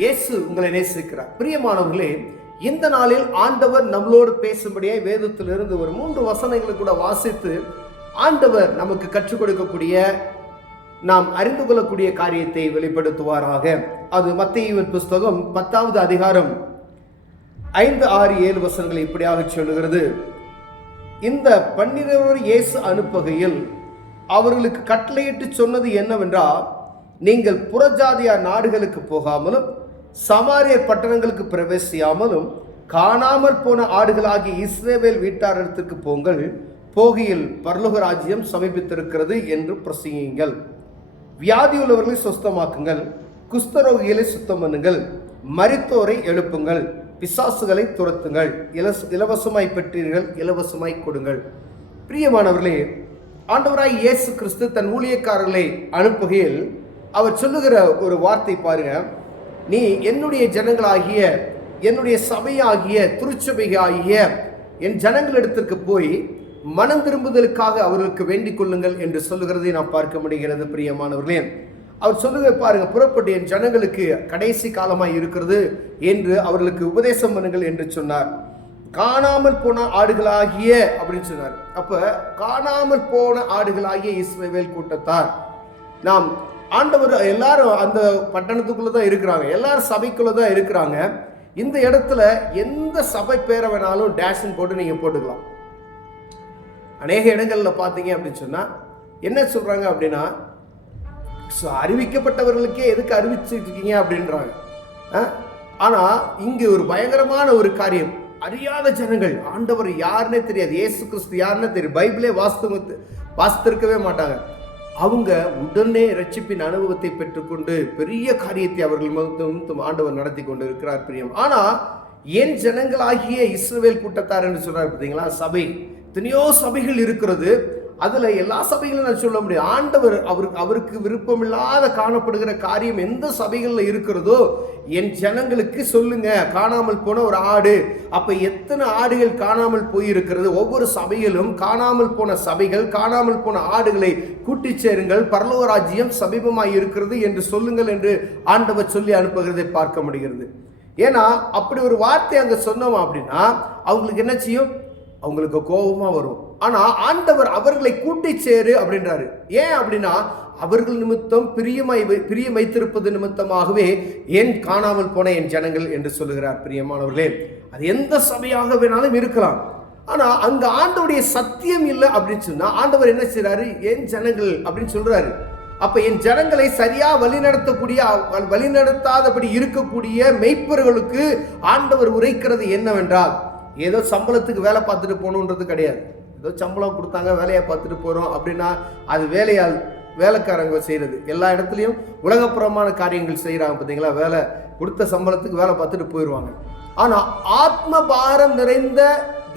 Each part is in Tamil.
இயேசு உங்களை நேசிக்கிறார். பிரியமானவர்களே, இந்த நாளில் ஆண்டவர் நம்மளோடு பேசும்படியாய் வேதத்திலிருந்து ஒரு 3 வசனங்களை கூட வாசித்து ஆண்டவர் நமக்கு கற்றுக் கொடுக்கக்கூடிய, நாம் அறிந்து கொள்ளக்கூடிய காரியத்தை வெளிப்படுத்துவாராக. அது மத்தேயுவின் புஸ்தகம் 10வது அதிகாரம் 5, 6, 7 வசனங்கள் இப்படியாக சொல்லுகிறது. இந்த 12 இயேசு அனுப்புகையில் அவர்களுக்கு கட்டளையிட்டு சொன்னது என்னவென்றால், நீங்கள் புறஜாதியார் நாடுகளுக்கு போகாமலும் சமாரியர் பட்டணங்களுக்கு பிரவேசியாமலும் காணாமல் போன ஆடுகளாகி இஸ்ரவேல் வீட்டாரிடத்திற்கு போங்கள், போகையில் பரலோக ராஜ்யம் சமீபித்திருக்கிறது என்று பிரசங்கியுங்கள். வியாதியுள்ளவர்களை சுத்தமாக்குங்கள், குஷ்டரோகிகளை சுத்தம் பண்ணுங்கள், மரித்தோரை எழுப்புங்கள், பிசாசுகளை துரத்துங்கள், இலவசமாய் பெற்றீர்கள், இலவசமாய் கொடுங்கள். பிரியமானவர்களே, ஆண்டவராய் இயேசு கிறிஸ்து தன் ஊழியக்காரர்களை அனுப்புகையில் அவர் சொல்லுகிற ஒரு வார்த்தை பாருங்க. நீ என்னுடைய ஜனங்களாகிய, என்னுடைய சபையாகிய, திருச்சபையாகிய என் ஜனங்களிடத்திற்கு போய் மனம் திரும்புதலுக்காக அவர்களுக்கு வேண்டிக் கொள்ளுங்கள் என்று சொல்லுகிறதை நாம் பார்க்க முடிகிறது. பிரியமானவர்களே, அவர் சொல்லுகிற பாருங்க, புறப்பட்டு என் ஜனங்களுக்கு கடைசி காலமாய் இருக்கிறது என்று அவர்களுக்கு உபதேசம் பண்ணுங்கள் என்று சொன்னார். காணாமல் போன ஆடுகளாகிய அப்படின்னு சொன்னார். அப்ப காணாமல் போன ஆடுகளாகிய இஸ்ரவேல் கூட்டத்தார், நாம் ஆண்டவர் எல்லாரும் அந்த பட்டணத்துக்குள்ள தான் இருக்கிறாங்க, எல்லாரும் சபைக்குள்ள தான் இருக்கிறாங்க. இந்த இடத்துல எந்த சபை பேரை வேணாலும் டேஷன் போட்டு நீங்க போட்டுக்கலாம். அநேக இடங்கள்ல பார்த்தீங்க அப்படின்னு சொன்னா என்ன சொல்றாங்க அப்படின்னா, அறிவிக்கப்பட்டவர்களுக்கே எதுக்கு அறிவிச்சுட்டு இருக்கீங்க அப்படின்றாங்க. ஆனா இங்கு ஒரு பயங்கரமான ஒரு காரியம், அறியாத ஜனங்கள், ஆண்டவர் யாருன்னே தெரியாது, இயேசு கிறிஸ்து யாருன்னே தெரியும், பைபிளே வாசித்திருக்கவே மாட்டாங்க. அவங்க உடனே ரட்சிப்பின் அனுபவத்தை பெற்றுக்கொண்டு பெரிய காரியத்தை அவர்கள் ஆண்டவர் நடத்தி கொண்டு இருக்கிறார். பிரியம். ஆனா என் ஜனங்களாகிய இஸ்ரவேல் கூட்டத்தார் என்று சொல்றாரு பார்த்தீங்களா, சபை, எத்தனையோ சபைகள் இருக்கிறது. அதுல எல்லா சபைகளும் நான் சொல்ல முடியும். ஆண்டவர் அவருக்கு விருப்பமில்லாத காணப்படுகிற காரியம் எந்த சபைகள்ல இருக்கிறதோ, என் ஜனங்களுக்கு சொல்லுங்க, காணாமல் போன ஒரு ஆடு. அப்ப எத்தனை ஆடுகள் காணாமல் போயிருக்கிறது? ஒவ்வொரு சபையிலும் காணாமல் போன சபைகள், காணாமல் போன ஆடுகளை கூட்டி சேருங்கள், பரலோக ராஜ்யம் சமீபமாய் இருக்கிறது என்று சொல்லுங்கள் என்று ஆண்டவர் சொல்லி அனுப்புகிறதை பார்க்க முடிகிறது. ஏன்னா அப்படி ஒரு வார்த்தை அங்க சொன்னோம் அப்படின்னா அவங்களுக்கு என்ன செய்யும்? அவங்களுக்கு கோபமா வரும். ஆனா ஆண்டவர் அவர்களை கூட்டி சேரு அப்படின்றாரு. ஏன் அப்படின்னா அவர்கள் நிமித்தம் பிரியம் வைத்திருப்பது நிமித்தமாகவே ஏன் காணாமல் போன என் ஜனங்கள் என்று சொல்லுகிறார். பிரியமானவர்களே, அது எந்த சபையாக வேணாலும் இருக்கலாம். ஆனா அங்க ஆண்டவருடைய சத்தியம் இல்லை அப்படின்னு சொன்னா ஆண்டவர் என்ன செய்யறாரு? என் ஜனங்கள் அப்படின்னு சொல்றாரு. அப்ப என் ஜனங்களை சரியா வழிநடத்தாதபடி இருக்கக்கூடிய மெய்ப்பர்களுக்கு ஆண்டவர் உரைக்கிறது என்னவென்றால், ஏதோ சம்பளத்துக்கு வேலை பார்த்துட்டு போகணுன்றது கிடையாது. ஏதோ சம்பளம் கொடுத்தாங்க வேலையை பார்த்துட்டு போகிறோம் அப்படின்னா அது வேலைக்காரங்க செய்கிறது. எல்லா இடத்துலையும் உலகப்புறமான காரியங்கள் செய்கிறாங்க பார்த்தீங்களா, வேலை கொடுத்த சம்பளத்துக்கு வேலை பார்த்துட்டு போயிடுவாங்க. ஆனால் ஆத்ம பாரம் நிறைந்த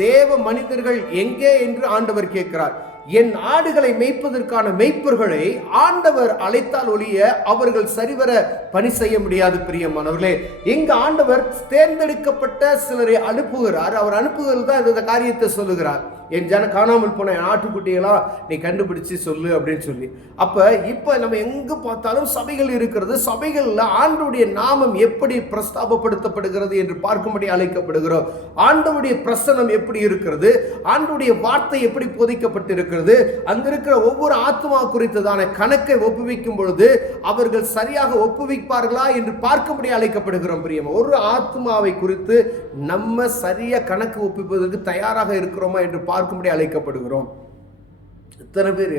தேவ மனிதர்கள் எங்கே என்று ஆண்டவர் கேட்கிறார். என் ஆடுகளை மேய்ப்பதற்கான மெய்ப்பர்களை ஆண்டவர் அழைத்தால் ஒழிய அவர்கள் சரிவர பணி செய்ய முடியாது. பிரியமானவர்களே, இங்கு ஆண்டவர் தேர்ந்தெடுக்கப்பட்ட சிலரை அனுப்புகிறார். அவர் அனுப்புகிறது தான் இந்த காரியத்தை சொல்லுகிறார். என் ஜன காணாமல் போன ஆட்டுக்குட்டியெல்லாம் நீ கண்டுபிடிச்சு சொல்லு அப்படின்னு சொல்லி. இப்ப நம்ம எங்க பார்த்தாலும் சபைகள் இருக்கிறது. சபைகள்ல ஆண்டவருடைய நாமம் எப்படி பிரஸ்தாபப்படுத்தப்படுகிறது என்று பார்க்கும்படி அழைக்கப்படுகிறோம். ஆண்டவருடைய பிரசனம் எப்படி இருக்கிறது, ஆண்டவருடைய வார்த்தை எப்படி போதிக்கப்பட்டிருக்கிறது, அங்க இருக்கிற ஒவ்வொரு ஆத்மா குறித்ததான கணக்கை ஒப்புவிக்கும் பொழுது அவர்கள் சரியாக ஒப்புவிப்பார்களா என்று பார்க்கும்படி அழைக்கப்படுகிறோம். பிரியமா, ஒரு ஆத்மாவை குறித்து நம்ம சரியா கணக்கு ஒப்புவிப்பதற்கு தயாராக இருக்கிறோமா என்று பார்க்கும்படி அழைக்கப்படுகிறோம். எத்தனை பேர்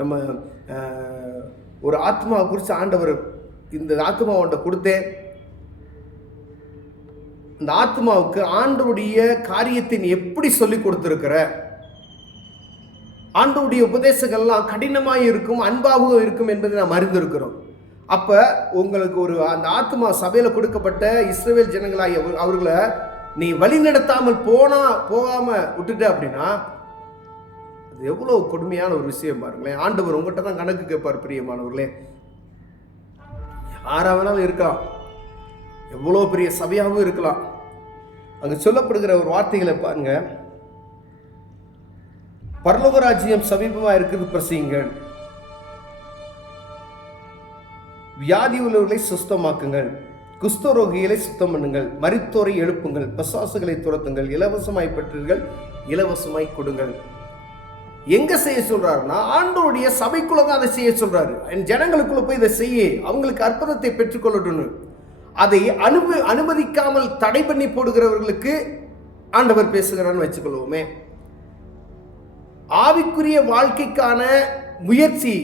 நம்ம ஒரு ஆத்மாவை குறித்து ஆண்டவர் இந்த ஆத்மாவை கொடுத்தேன், இந்த ஆத்மாவுக்கு ஆண்டவருடைய காரியத்தின் எப்படி சொல்லி கொடுத்திருக்கிற, ஆண்டவருடைய உபதேசங்கள்லாம் கடினமாக இருக்கும், அன்பாகவும் இருக்கும் என்பதை நாம் அறிந்திருக்கிறோம். அப்ப உங்களுக்கு அந்த ஆத்மா சபையில கொடுக்கப்பட்ட இஸ்ரவேல் ஜனங்களாகிய அவர்களை நீ வழி நடத்தாமல் போகாம விட்டுட்ட அப்படின்னா அது எவ்வளவு கொடுமையான ஒரு விஷயம் பாருங்களேன். ஆண்டவர் உங்ககிட்ட தான் கணக்கு கேட்பார். பிரியமானவர்களே, யாரா வேணாலும் இருக்கலாம், எவ்வளவு பெரிய சபையாகவும் இருக்கலாம். அங்க சொல்லப்படுகிற ஒரு வார்த்தைகளை பாருங்க, பரலோக ராஜ்யம் சமீபமா இருக்குது பிரசியுங்கள், வியாதி உள்ளவர்களை சுஸ்தமாக்குங்கள், குஷ்டரோகிகளை சுத்தம் பண்ணுங்கள், மரித்தோரை எழுப்புங்கள், பிசாசுகளை துரத்துங்கள், இலவசமாய் பெற்றீர்கள், இலவசமாய் கொடுங்கள். எங்க செய்ய சொல்றாருன்னா ஆண்டவருடைய சபைக்குள்ள தான் அதை செய்ய சொல்றாரு. என் ஜனங்களுக்குள்ள போய் இதை செய்ய, அவங்களுக்கு அற்புதத்தை பெற்றுக்கொள்ளட்டும்னு. அதை அனுமதிக்காமல் தடை பண்ணி போடுகிறவர்களுக்கு ஆண்டவர் பேசுகிறான்னு வச்சுக்கொள்வோமே. ஆவிக்குரிய வாழ்க்கைக்கான முயற்சி,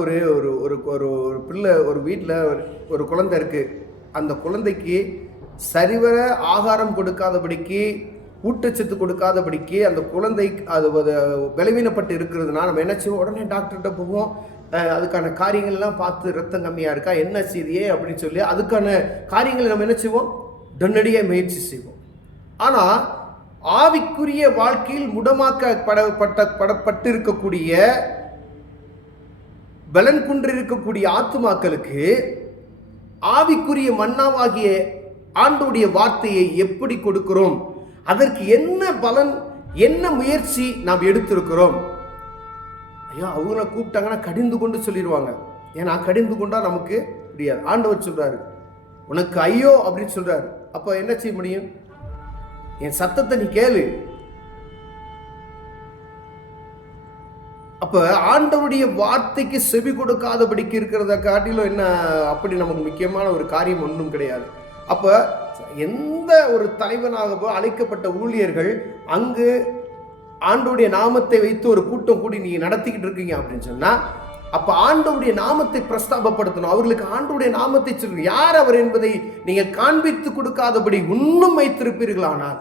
ஒரு ஒரு ஒரு ஒரு பிள்ளை, ஒரு வீட்டில் ஒரு குழந்தை இருக்கு. அந்த குழந்தைக்கு சரிவர ஆகாரம் கொடுக்காதபடிக்கு, ஊட்டச்சத்து கொடுக்காதபடிக்கு அந்த குழந்தை அது பலவீனப்பட்டு இருக்கிறதுனா நம்ம என்ன செய்வோம், உடனே டாக்டர்கிட்ட போவோம். அதுக்கான காரியங்கள்லாம் பார்த்து ரத்தம் கம்மியாக இருக்கா, என்ன செய்தியே அப்படின்னு சொல்லி அதுக்கான காரியங்களை நம்ம என்ன செய்வோம், உடனடியாக முயற்சி செய்வோம். ஆனால் ஆவிக்குரிய வாழ்க்கையில் முடமாக்கப்பட்டு இருக்கக்கூடிய, பலன் குன்றிருக்கக்கூடிய ஆத்துமாக்களுக்கு ஆவிக்குரிய மன்னாவாகிய ஆண்டவருடைய வார்த்தையை எப்படி கொடுக்கிறோம், அதற்கு என்ன பலன், என்ன முயற்சி நாம் எடுத்திருக்கிறோம். ஐயா அவங்கள கூப்பிட்டாங்கன்னா கடிந்து கொண்டு சொல்லிடுவாங்க. ஏன்னா கடிந்து கொண்டா நமக்கு முடியாது. ஆண்டவர் சொல்றாரு, உனக்கு ஐயோ அப்படின்னு சொல்றாரு. அப்போ என்ன செய்ய முடியும், என் சத்தத்தை நீ கேளு. அப்ப ஆண்டவருடைய வார்த்தைக்கு செவி கொடுக்காதபடிக்கு இருக்கிறத காட்டிலும் என்ன அப்படி நமக்கு முக்கியமான ஒரு காரியம் ஒன்றும் கிடையாது. அப்ப எந்த ஒரு தலைவனாக அழைக்கப்பட்ட ஊழியர்கள் அங்கு ஆண்டவருடைய நாமத்தை வைத்து ஒரு கூட்டம் கூடி நீங்க நடத்திக்கிட்டு இருக்கீங்க அப்படின்னு சொன்னா, அப்ப ஆண்டவருடைய நாமத்தை பிரஸ்தாபப்படுத்தணும். அவர்களுக்கு ஆண்டவருடைய நாமத்தை சொல்லுங்க, யார் அவர் என்பதை நீங்க காண்பித்து கொடுக்காதபடி இன்னும் வைத்திருப்பீர்களானால்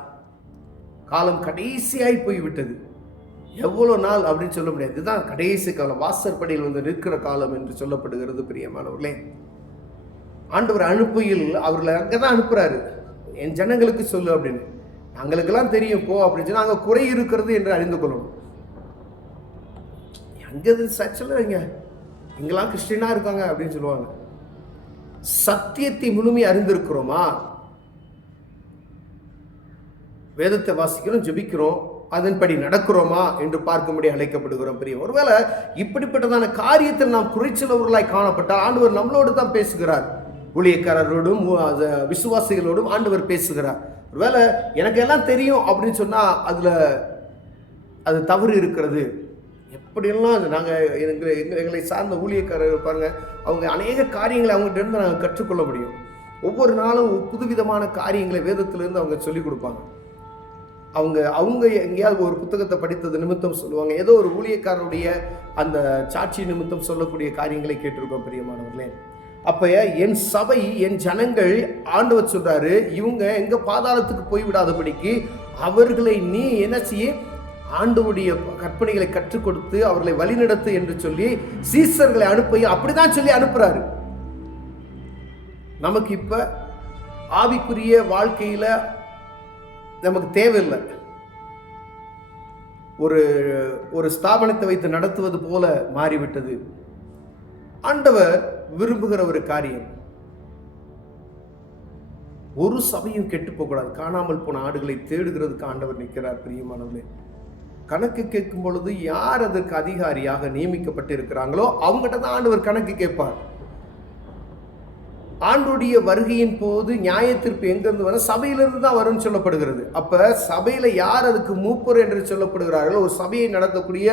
காலம் கடைசியாய் போய்விட்டது. எவ்வளவு நாள் அப்படின்னு சொல்ல முடியாது. இதுதான் கடைசி காலம், வாசற்படியில் வந்து நிற்கிற காலம் என்று சொல்லப்படுகிறது. பிரியமானவர்களே, ஆண்டவர் அனுப்புகையில் அவர்களை அங்கதான் அனுப்புறாரு. என் ஜனங்களுக்கு சொல்லு அப்படின்னு. நாங்களுக்கெல்லாம் தெரியும் போ அப்படின்னு சொன்னா அங்க குறை இருக்கிறது என்று அறிந்து கொள்ளணும். அங்க சர்ச்சில் இங்கெல்லாம் கிறிஸ்டியனா இருக்காங்க அப்படின்னு சொல்லுவாங்க. சத்தியத்தை முழுமை அறிந்திருக்கிறோமா? வேதத்தை வாசிக்கிறோம், ஜெபிக்கிறோம், அதன்படி நடக்கிறோமா என்று பார்க்கும்படி அழைக்கப்படுகிறோம். பிரியம், ஒருவேளை இப்படிப்பட்டதான காரியத்தில் நாம் குறைச்சலவர்களாய் காணப்பட்டால் ஆண்டவர் நம்மளோடு தான் பேசுகிறார். ஊழியக்காரரோடும் விசுவாசிகளோடும் ஆண்டவர் பேசுகிறார். ஒருவேளை எனக்கு எல்லாம் தெரியும் அப்படின்னு சொன்னா அது தவறு இருக்கிறது. எப்படியெல்லாம் நாங்கள் எங்களை சார்ந்த ஊழியக்காரர் பாருங்க, அவங்க அநேக காரியங்களை அவங்ககிட்ட இருந்து நாங்கள் கற்றுக்கொள்ள முடியும். ஒவ்வொரு நாளும் புதுவிதமான காரியங்களை வேதத்திலிருந்து அவங்க சொல்லிக் கொடுப்பாங்க. அவங்க எங்கேயாவது ஒரு புத்தகத்தை படித்தது நிமித்தம் சொல்லுவாங்க. ஏதோ ஒரு ஊழியக்காரருடைய அந்த சாட்சி நிமித்தம் சொல்லக்கூடிய காரியங்களை கேட்டிருக்கோம். பிரியமானவர்களே, அப்ப என் சபை, என் ஜனங்கள், ஆண்டவர் சொல்றாரு, இவங்க எங்க பாதாளத்துக்கு போய்விடாதபடிக்கு அவர்களை நீ என்ன செய்ய, ஆண்டவருடைய கற்பனைகளை கற்றுக் கொடுத்து அவர்களை வழிநடத்து என்று சொல்லி சீசர்களை அனுப்பி அப்படிதான் சொல்லி அனுப்புறாரு. நமக்கு இப்ப ஆவிக்குரிய வாழ்க்கையில நமக்கு தேவையில்லை. ஒரு ஸ்தாபனத்தை வைத்து நடத்துவது போல மாறிவிட்டது. ஆண்டவர் விரும்புகிற ஒரு காரியம், ஒரு சபையும் கெட்டு போகக்கூடாது. காணாமல் போன ஆடுகளை தேடுகிறதுக்கு ஆண்டவர் நிற்கிறார். பிரியமானவர்களே, கணக்கு கேட்கும் பொழுது யார் அதற்கு அதிகாரியாக நியமிக்கப்பட்டு இருக்கிறாங்களோ அவங்ககிட்ட தான் ஆண்டவர் கணக்கு கேட்பார். ஆண்டுடைய வருகையின் போது நியாய தீர்ப்பு எங்கிருந்து வர, சபையிலிருந்து தான் வரும்னு சொல்லப்படுகிறது. அப்ப சபையில யார் அதுக்கு மூப்பர் என்று சொல்லப்படுகிறார்களோ, ஒரு சபையை நடத்தக்கூடிய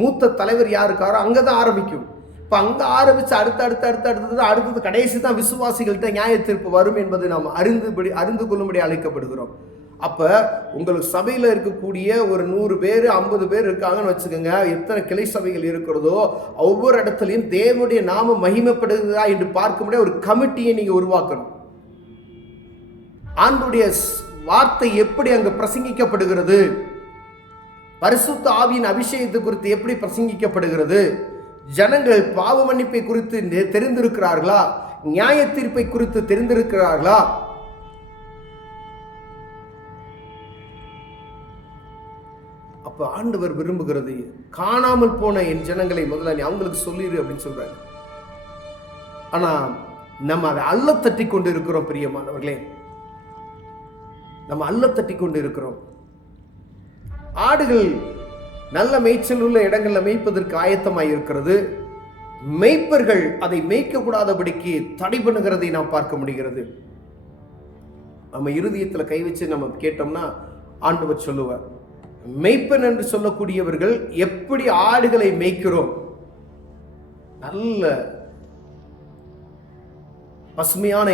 மூத்த தலைவர் யாருக்காரோ அங்கதான் ஆரம்பிக்கும். இப்ப அங்க ஆரம்பிச்சு அடுத்தது கடைசி தான் விசுவாசிகள்கிட்ட நியாய தீர்ப்பு வரும் என்பதை நாம் அறிந்து கொள்ளும்படி அழைக்கப்படுகிறோம். அப்ப உங்களுக்கு சபையில இருக்கக்கூடிய ஒரு 100 பேர் 50 பேர் இருக்காங்கன்னு வச்சுக்கோங்க. எத்தனை கிளை சபைகள் இருக்கிறதோ ஒவ்வொரு இடத்துலையும் தேவனுடைய நாம மகிமைப்படுகிறதா என்று பார்க்க முடியாத ஒரு கமிட்டியை நீங்க உருவாக்கணும். ஆண்டவருடைய வார்த்தை எப்படி அங்க பிரசங்கிக்கப்படுகிறது, பரிசுத்த ஆவியின் அபிஷேகத்தை குறித்து எப்படி பிரசங்கிக்கப்படுகிறது, ஜனங்கள் பாவ மன்னிப்பை குறித்து தெரிந்திருக்கிறார்களா, நியாய தீர்ப்பை குறித்து தெரிந்திருக்கிறார்களா? அப்ப ஆண்டவர் விரும்புகிறது, காணாமல் போன என் ஜனங்களை முதல்ல நீ அவங்களுக்கு சொல்லிடு அப்படின்னு சொல்றாரு. ஆனா நம்ம அதை அள்ள தட்டி கொண்டு இருக்கிறோம். பிரியமானவர்களே, நம்ம அள்ள தட்டி கொண்டு இருக்கிறோம். ஆடுகள் நல்ல மேய்ச்சல் உள்ள இடங்கள்ல மேய்ப்பதற்கு ஆயத்தமாய் இருக்கிறது. மேய்ப்பர்கள் அதை மேய்க்கக்கூடாதபடிக்கு தடை பண்ணுகிறதை நாம் பார்க்க முடிகிறது. நம்ம இருதயத்தில் கை வச்சு நம்ம கேட்டோம்னா ஆண்டவர் சொல்லுவார், மேய்ப்பன் என்று சொல்லக்கூடியவர்கள் எப்படி ஆடுகளை மேய்க்கிறோம், நல்ல பசுமையான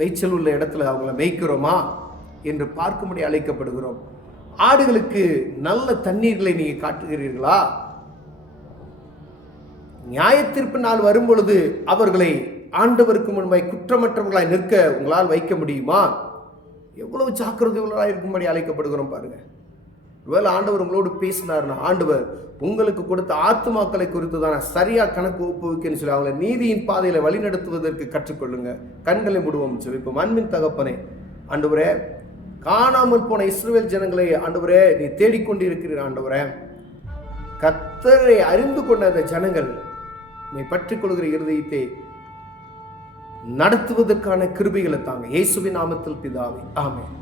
மேய்ச்சல் உள்ள இடத்துல அவங்கள மேய்க்கிறோமா என்று பார்க்கும்படி அழைக்கப்படுகிறோம். ஆடுகளுக்கு நல்ல தண்ணீர்களை நீங்க காட்டுகிறீர்களா? நியாயத்தீர்ப்பு நாள் வரும் பொழுது அவர்களை ஆண்டவருக்கு முன்பாய் குற்றமற்றவர்களாய் நிற்க உங்களால் வைக்க முடியுமா? எவ்வளவு ஜாக்கிரதை உள்ளவர்களாக இருக்கும்படி அழைக்கப்படுகிறோம் பாருங்க. ஒருவேளை ஆண்டவர் உங்களோடு பேசினார்னா, ஆண்டவர் உங்களுக்கு கொடுத்த ஆத்துமாக்களை குறித்து தான் சரியா கணக்கு ஒப்புவிக்கன்னு சொல்லி அவங்களை நீதியின் பாதையில வழிநடத்துவதற்கு கற்றுக்கொள்ளுங்க. கண்களை மூடுவோம் ஜெபிப்போம். அன்பின் தகப்பனே, ஆண்டவரே, காணாமல் போன இஸ்ரவேல் ஜனங்களை ஆண்டவரே நீ தேடிக்கொண்டிருக்கிறீர். ஆண்டவரே, கர்த்தரை அறிந்து கொண்ட அந்த ஜனங்கள் உம்மை பற்றிக் கொள்கிற இருதயத்தை நடத்துவதற்கான கிருபைகளை தாங்க. இயேசுவின் நாமத்தில் பிதாவே, ஆமென்.